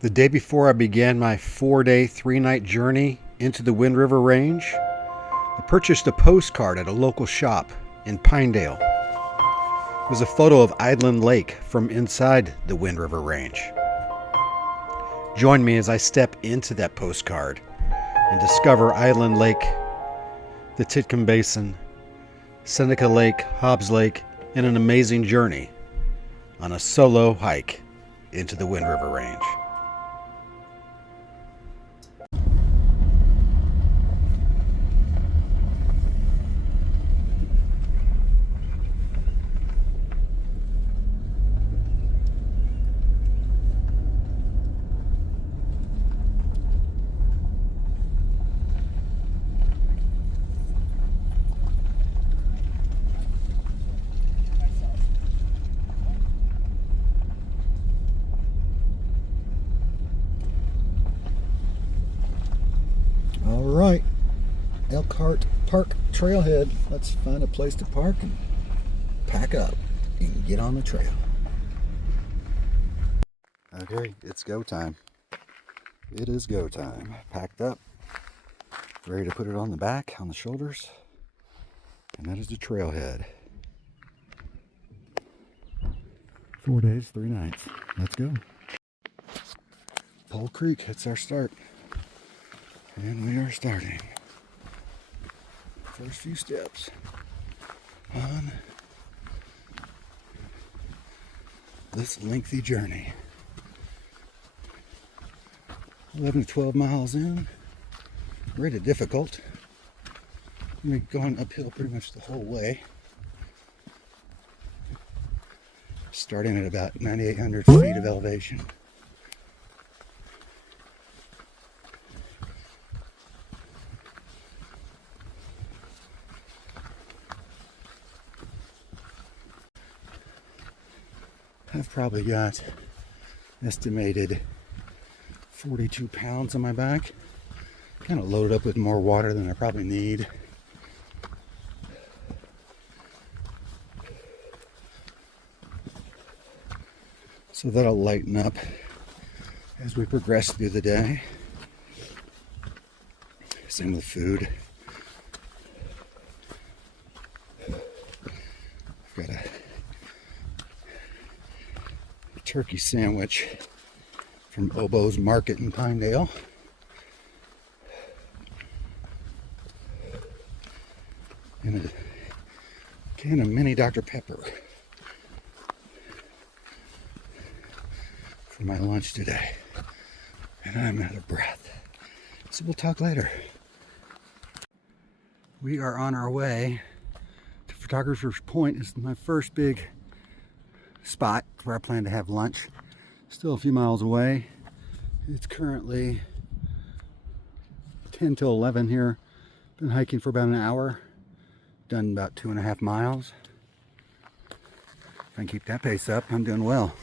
The day before I began my 4-day, 3-night journey into the Wind River Range, I purchased a postcard at a local shop in Pinedale. It was a photo of Island Lake from inside the Wind River Range. Join me as I step into that postcard and discover Island Lake, the Titcomb Basin, Seneca Lake, Hobbs Lake, and an amazing journey on a solo hike into the Wind River Range. All right, Elkhart Park Trailhead. Let's find a place to park and pack up and get on the trail. Okay, it's go time. It is go time. Packed up, ready to put it on the back, on the shoulders, and that is the trailhead. 4 days, 3 nights. Let's go. Pole Creek, it's our start. And we are starting. First few steps on this lengthy journey. 11 to 12 miles in. Rated difficult. We're going uphill pretty much the whole way. Starting at about 9,800 feet of elevation. I've probably got estimated 42 pounds on my back. Kind of loaded up with more water than I probably need. So that'll lighten up as we progress through the day. Same with food. I've got a turkey sandwich from Oboe's Market in Pinedale. And a can of mini Dr. Pepper for my lunch today. And I'm out of breath. So we'll talk later. We are on our way to Photographer's Point. It's my first big spot where I plan to have lunch. Still a few miles away. It's currently 10 to 11 here. Been hiking for about an hour. Done about 2.5 miles. If I can keep that pace up, I'm doing well.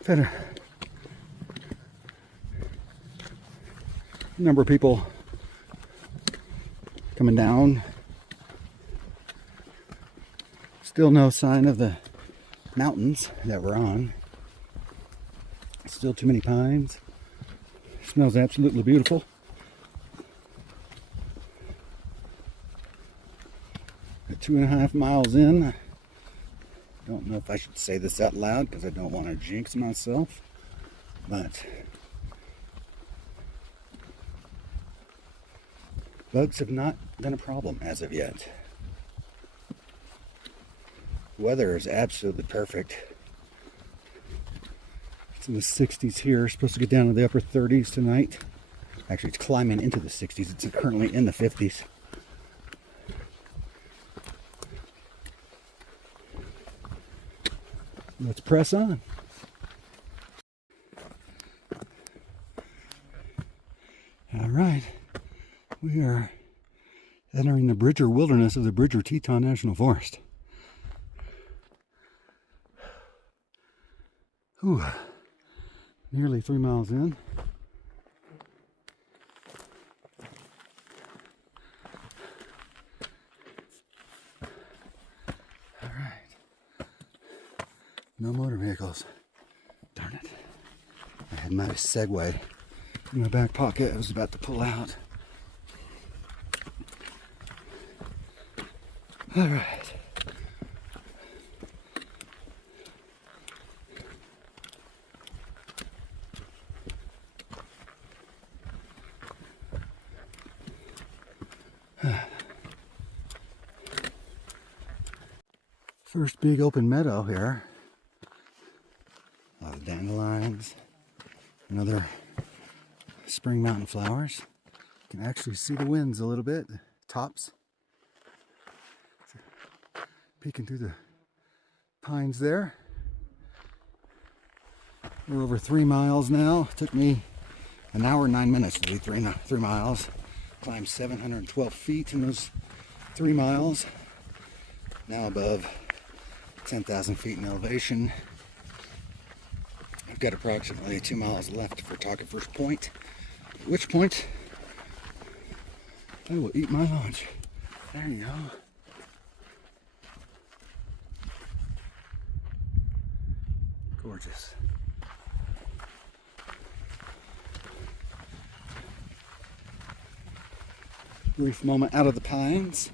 I've had a number of people coming down. Still no sign of the mountains that we're on. Still too many pines. Smells absolutely beautiful. At 2.5 miles in, I don't know if I should say this out loud because I don't want to jinx myself, but bugs have not been a problem as of yet. Weather is absolutely perfect. It's in the 60s here. Supposed to get down to the upper 30s tonight. Actually, it's climbing into the 60s. It's currently in the 50s. Let's press on. All right. We are entering the Bridger Wilderness of the Bridger Teton National Forest. Whew. Nearly 3 miles in. No motor vehicles. Darn it. I had my Segway in my back pocket. I was about to pull out. All right. First big open meadow here. A lot of dandelions and other spring mountain flowers. You can actually see the winds a little bit, tops. Peeking through the pines there. We're over 3 miles now. It took me an hour and 9 minutes to do 3 miles. Climbed 712 feet in those 3 miles. Now above 10,000 feet in elevation. I've got approximately 2 miles left to Photographer's Point, at which point I will eat my lunch. There you go. Gorgeous. Brief moment out of the pines.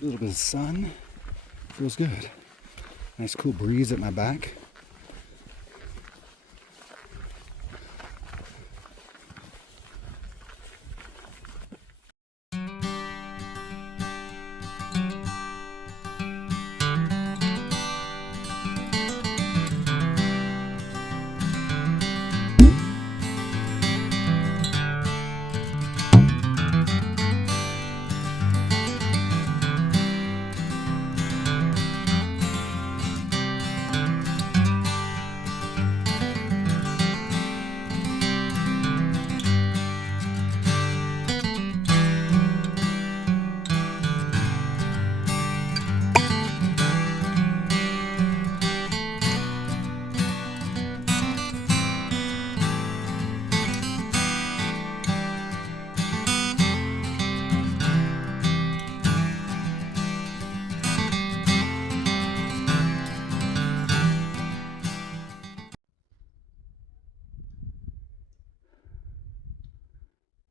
A little bit of sun. Feels good. Nice cool breeze at my back.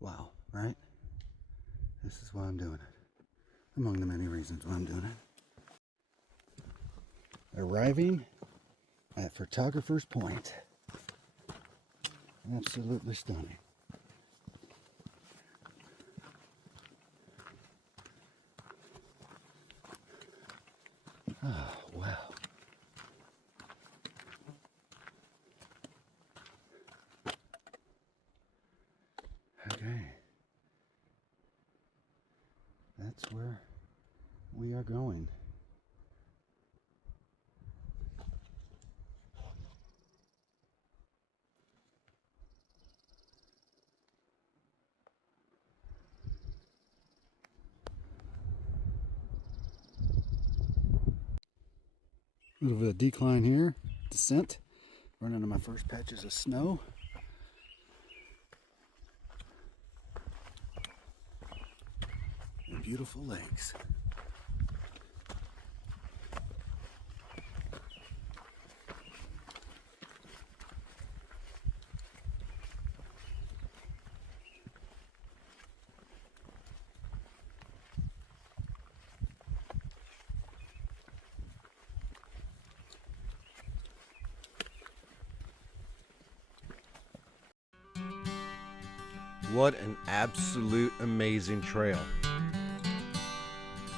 Wow, right? This is why I'm doing it. Among the many reasons why I'm doing it. Arriving at Photographer's Point. Absolutely stunning. Oh, wow. Okay. That's where we are going. A little bit of decline here, descent. Running into my first patches of snow. And beautiful lakes. What an absolute amazing trail.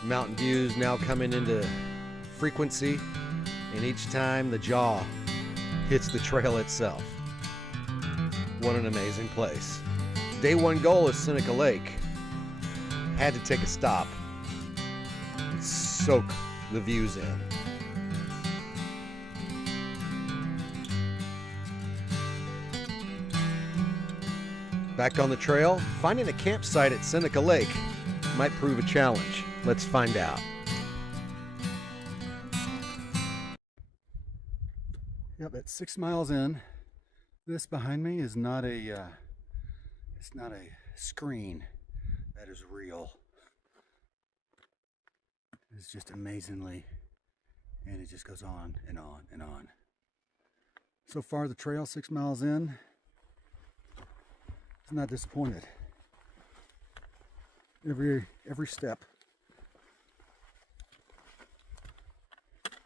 Mountain views now coming into frequency, and each time the jaw hits the trail itself. What an amazing place. Day one goal is Seneca Lake. Had to take a stop and soak the views in. Back on the trail, finding a campsite at Seneca Lake might prove a challenge. Let's find out. Yep, at 6 miles in, this behind me is not a it's not a screen. That is real. It's just amazingly, and it just goes on and on and on. So far the trail 6 miles in is not disappointed. Every step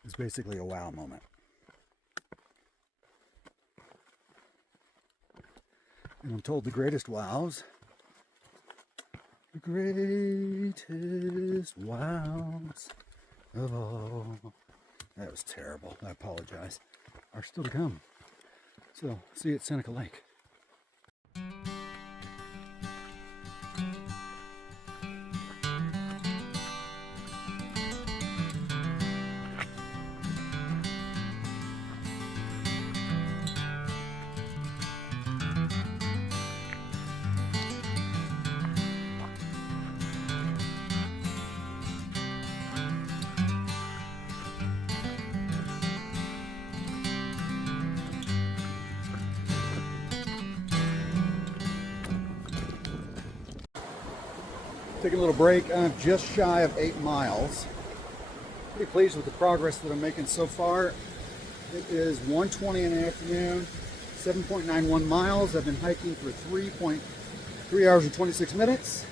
is basically a wow moment. And I'm told the greatest wows, the greatest wows of all, that was terrible, I apologize, are still to come. So, see you at Seneca Lake. Taking a little break. I'm just shy of 8 miles. Pretty pleased with the progress that I'm making so far. It is 1:20 in the afternoon, 7.91 miles. I've been hiking for 3 hours and 26 minutes.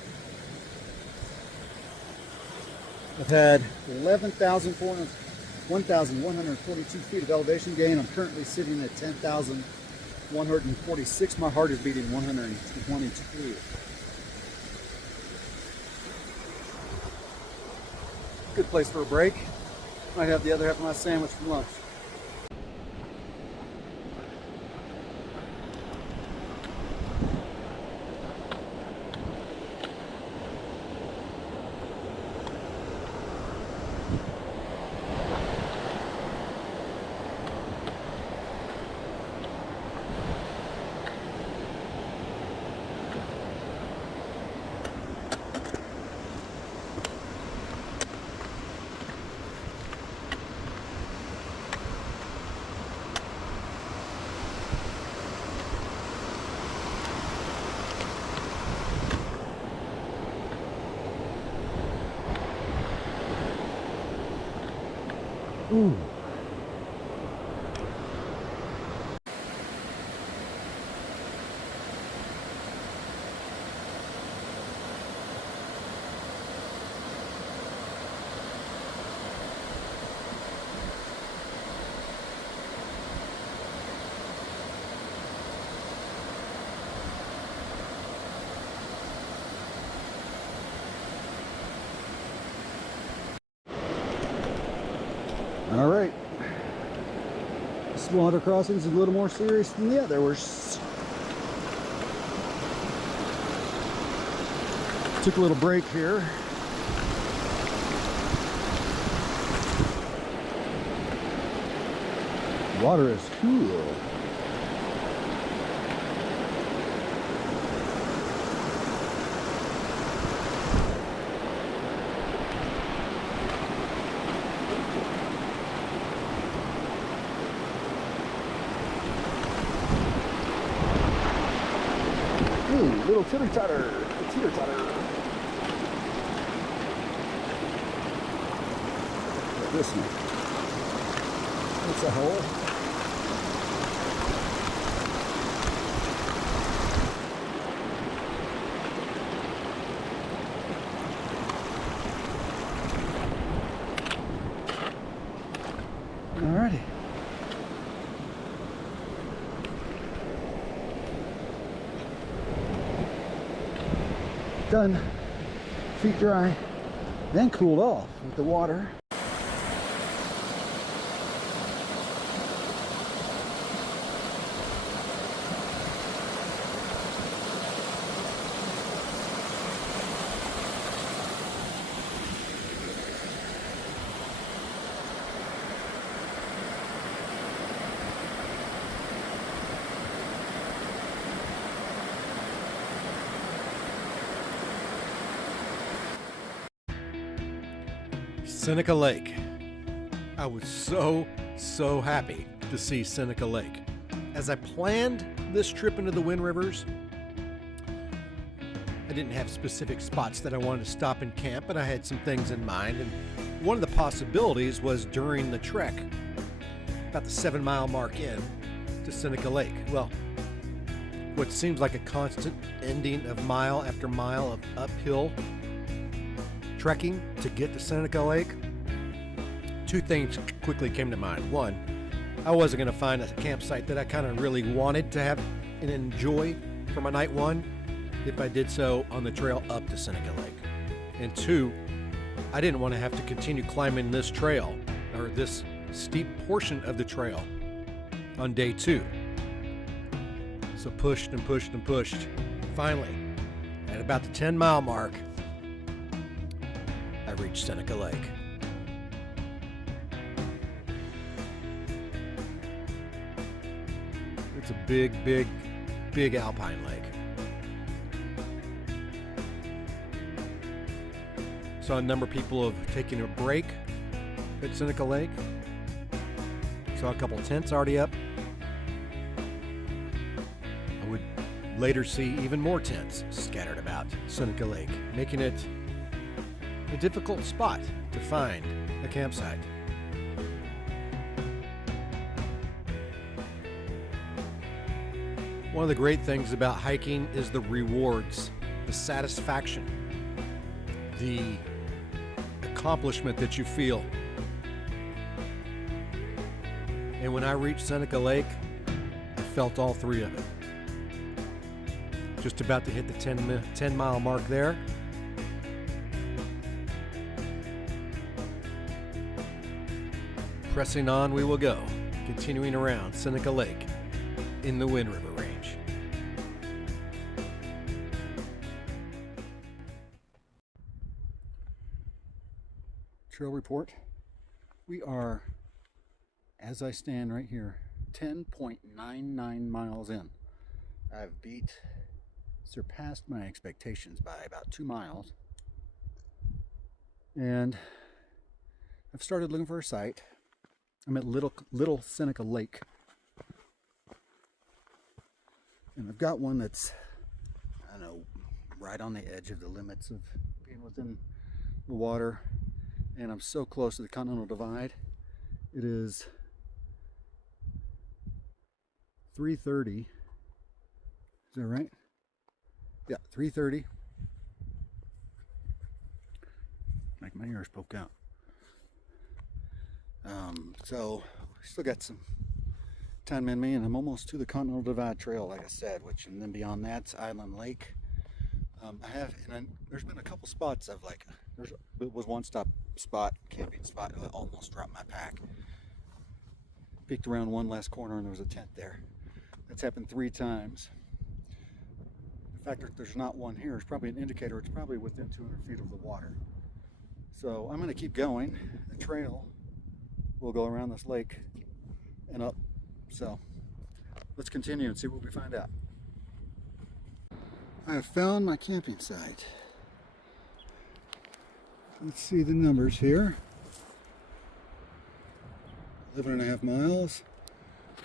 I've had 1,142 feet of elevation gain. I'm currently sitting at 10,146. My heart is beating 122. Good place for a break. Might have the other half of my sandwich for lunch. Ooh. All right. This water crossing is a little more serious than the others. Took a little break here. Water is cool. Little teeter-totter, teeter-totter. This one. It's a hole. Alrighty. Done. Feet dry, then cooled off with the water. Seneca Lake. I was so happy to see Seneca Lake. As I planned this trip into the Wind Rivers, I didn't have specific spots that I wanted to stop and camp, but I had some things in mind. And one of the possibilities was during the trek, about the 7 mile mark in, to Seneca Lake. Well, what seems like a constant ending of mile after mile of uphill trekking to get to Seneca Lake, two things quickly came to mind. One, I wasn't going to find a campsite that I kind of really wanted to have and enjoy for my night one if I did so on the trail up to Seneca Lake. And two, I didn't want to have to continue climbing this trail or this steep portion of the trail on day two. So pushed and pushed and pushed. Finally, at about the 10-mile mark, I reached Seneca Lake. It's a big, big, big alpine lake. Saw a number of people of taking a break at Seneca Lake. Saw a couple of tents already up. I would later see even more tents scattered about Seneca Lake, making it a difficult spot to find a campsite. One of the great things about hiking is the rewards, the satisfaction, the accomplishment that you feel. And when I reached Seneca Lake, I felt all three of it. Just about to hit the 10-mile mark there. Pressing on we will go, continuing around Seneca Lake in the Wind River Range. Trail report. We are, as I stand right here, 10.99 miles in. I've surpassed my expectations by about 2 miles. And I've started looking for a site. I'm at Little Seneca Lake. And I've got one that's, I don't know, right on the edge of the limits of being within the water. And I'm so close to the Continental Divide. It is 3:30. Is that right? Yeah, 3:30. Like my ears poke out. So we still got some time in me, and I'm almost to the Continental Divide Trail, like I said, and then beyond that's Island Lake. There's been a couple spots of there was one spot, camping spot, I almost dropped my pack. Peeked around one last corner and there was a tent there. That's happened 3 times. The fact that there's not one here is probably an indicator it's probably within 200 feet of the water. So I'm going to keep going. The trail will go around this lake and up. So let's continue and see what we find out. I have found my camping site. Let's see the numbers here. 11.5 miles.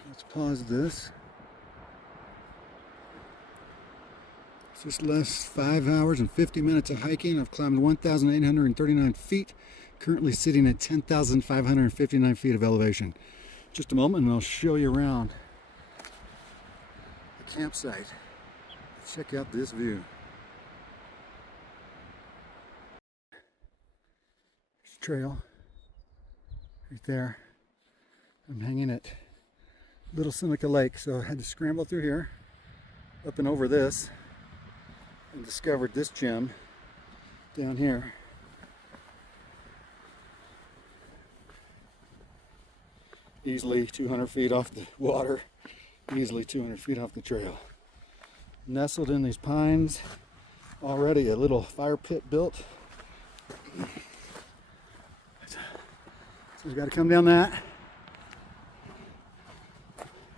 Let's pause this. It's just less 5 hours and 50 minutes of hiking. I've climbed 1,839 feet. Currently sitting at 10,559 feet of elevation. Just a moment and I'll show you around the campsite. Check out this view. There's a trail right there. I'm hanging at Little Seneca Lake, so I had to scramble through here, up and over this, and discovered this gem down here. Easily 200 feet off the water, easily 200 feet off the trail. Nestled in these pines, already a little fire pit built. So we've got to come down that.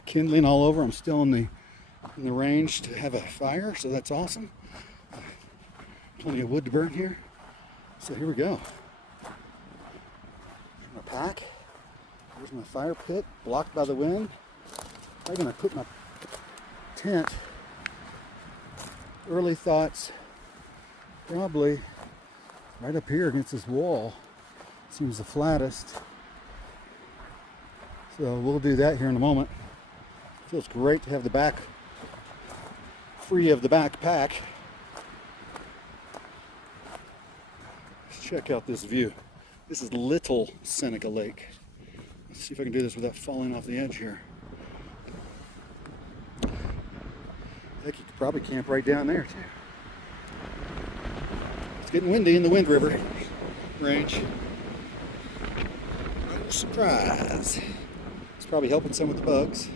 Kindling all over. I'm still in the range to have a fire, so that's awesome. Plenty of wood to burn here. So here we go. Here's my pack. Here's my fire pit, blocked by the wind. I'm going to put my tent. Early thoughts, probably right up here against this wall. Seems the flattest. So we'll do that here in a moment. Feels great to have the back free of the backpack. Let's check out this view. This is Little Seneca Lake. Let's see if I can do this without falling off the edge here. Heck, you could probably camp right down there too. It's getting windy in the Wind River range. No surprise. It's probably helping some with the bugs.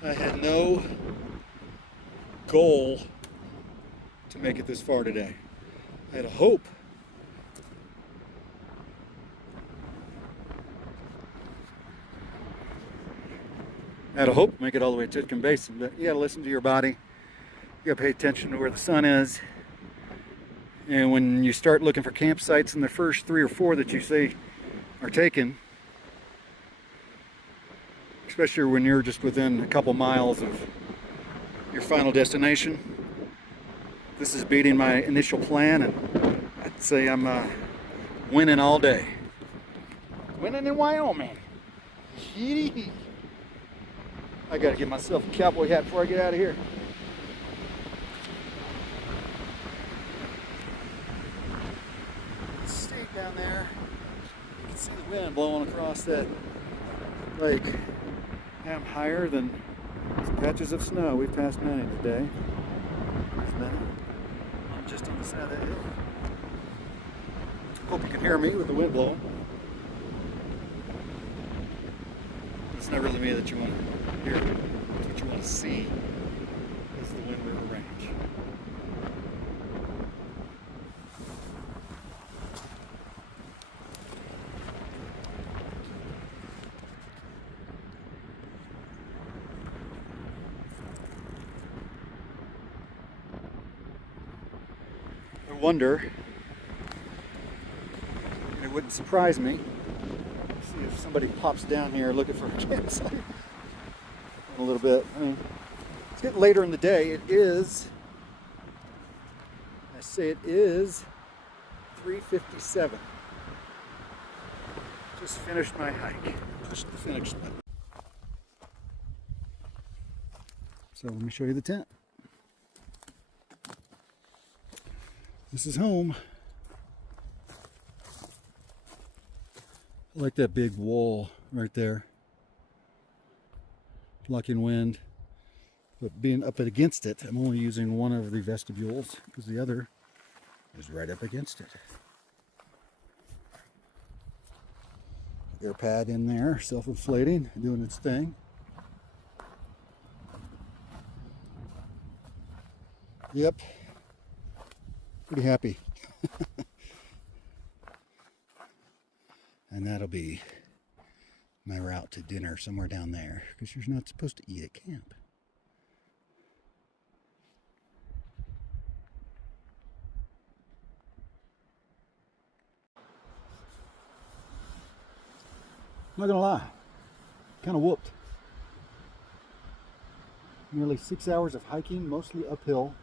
I had no goal to make it this far today. I had a hope. I had a hope to make it all the way to Titcomb Basin, but you gotta listen to your body. You gotta pay attention to where the sun is. And when you start looking for campsites and the first 3 or 4 that you see are taken, especially when you're just within a couple miles of your final destination, this is beating my initial plan, and I'd say I'm winning all day. Winning in Wyoming. I gotta get myself a cowboy hat before I get out of here. See down there, you can see the wind blowing across that lake. I'm higher than some patches of snow. We've passed 90 today. There's many. I'm just on the side of that hill. Hope you can hear me with the wind blowing. It's not really me that you want to hear. It's what you want to see. It's the Wind River Range. I wonder, and it wouldn't surprise me, see if somebody pops down here looking for a campsite in a little bit. I mean, it's getting later in the day. It is 3:57. Just finished my hike. Pushed the finish button. So let me show you the tent. This is home. I like that big wall right there. Blocking wind. But being up against it, I'm only using one of the vestibules because the other is right up against it. Air pad in there, self-inflating, doing its thing. Yep. Pretty happy. And that'll be my route to dinner somewhere down there, because you're not supposed to eat at camp. I'm not gonna lie, kind of whooped. Nearly 6 hours of hiking, mostly uphill,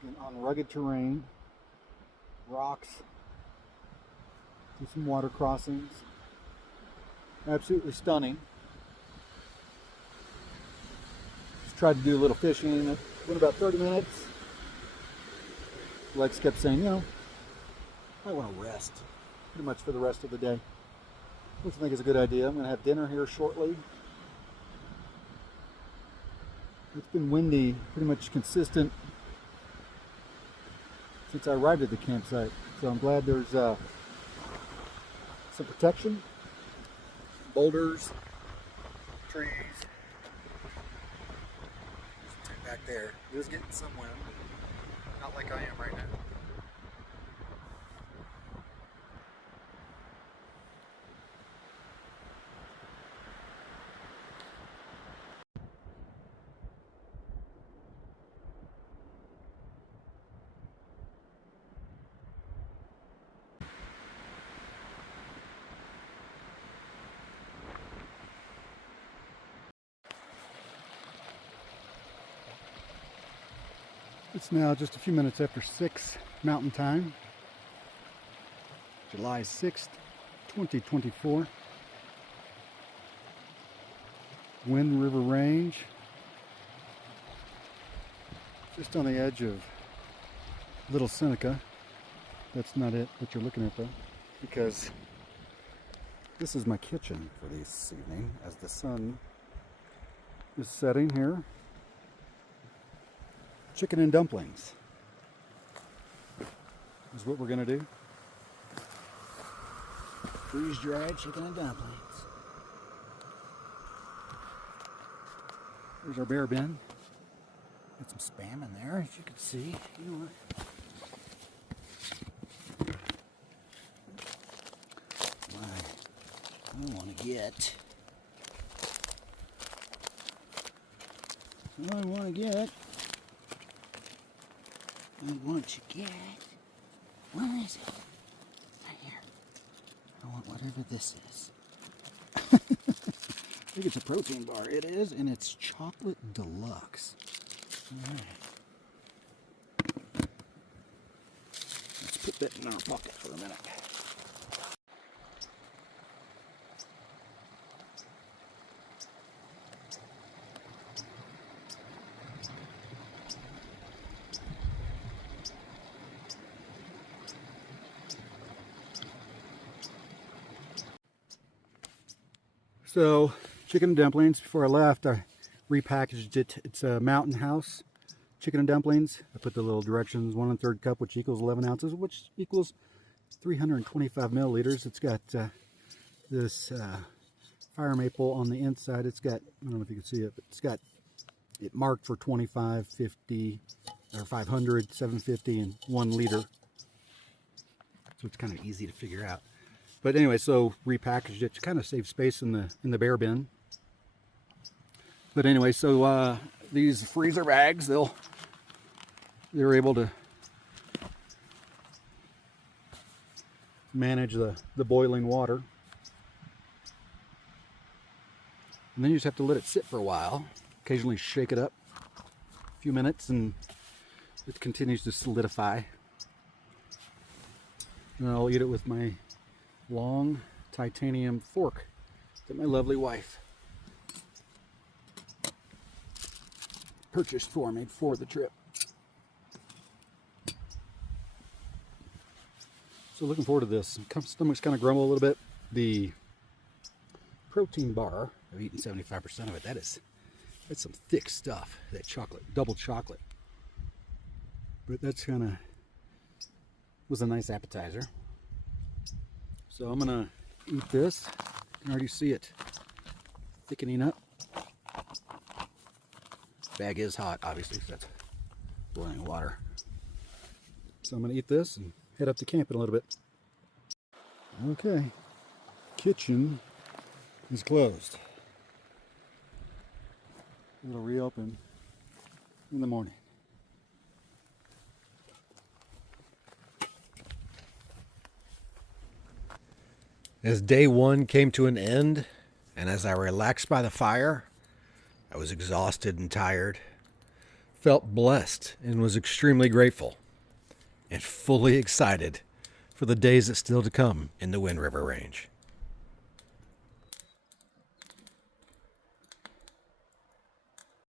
and on rugged terrain, rocks, do some water crossings. Absolutely stunning. Just tried to do a little fishing. It went about 30 minutes. Lex kept saying, you know, I want to rest pretty much for the rest of the day, which I think is a good idea. I'm going to have dinner here shortly. It's been windy, pretty much consistent since I arrived at the campsite. So I'm glad there's some protection, boulders, trees. Back there, it is getting some wind, not like I am right now. It's now just a few minutes after 6 Mountain Time, July 6th, 2024. Wind River Range. Just on the edge of Little Seneca. That's not it, what you're looking at though, because this is my kitchen for this evening as the sun is setting here. Chicken and dumplings is what we're gonna do. Freeze-dried chicken and dumplings. There's our bear bin. Got some spam in there, as you can see. You know what? I want to get. I want to get. Where is it? Right here. I want whatever this is. I think it's a protein bar. It is, and it's chocolate deluxe. All right. Let's put that in our pocket for a minute. So, chicken and dumplings. Before I left, I repackaged it. It's a Mountain House chicken and dumplings. I put the little directions, 1 1/3 cup, which equals 11 ounces, which equals 325 milliliters. It's got this fire maple on the inside. It's got, I don't know if you can see it, but it's got it marked for 25, 50, or 500, 750, and 1 liter. So it's kind of easy to figure out. But anyway, so repackaged it to kind of save space in the bear bin. But anyway, so these freezer bags, they're able to manage the boiling water. And then you just have to let it sit for a while. Occasionally shake it up a few minutes and it continues to solidify. And I'll eat it with my long titanium fork that my lovely wife purchased for me for the trip. So looking forward to this. Stomach's kind of grumble a little bit. The protein bar, I've eaten 75% of it. That's some thick stuff. That chocolate, double chocolate. But that's kind of was a nice appetizer. So I'm gonna eat this. You can already see it thickening up. Bag is hot, obviously, because that's boiling water. So I'm gonna eat this and head up to camp in a little bit. Okay, kitchen is closed. It'll reopen in the morning. As day one came to an end, and as I relaxed by the fire, I was exhausted and tired, felt blessed and was extremely grateful, and fully excited for the days that still to come in the Wind River Range.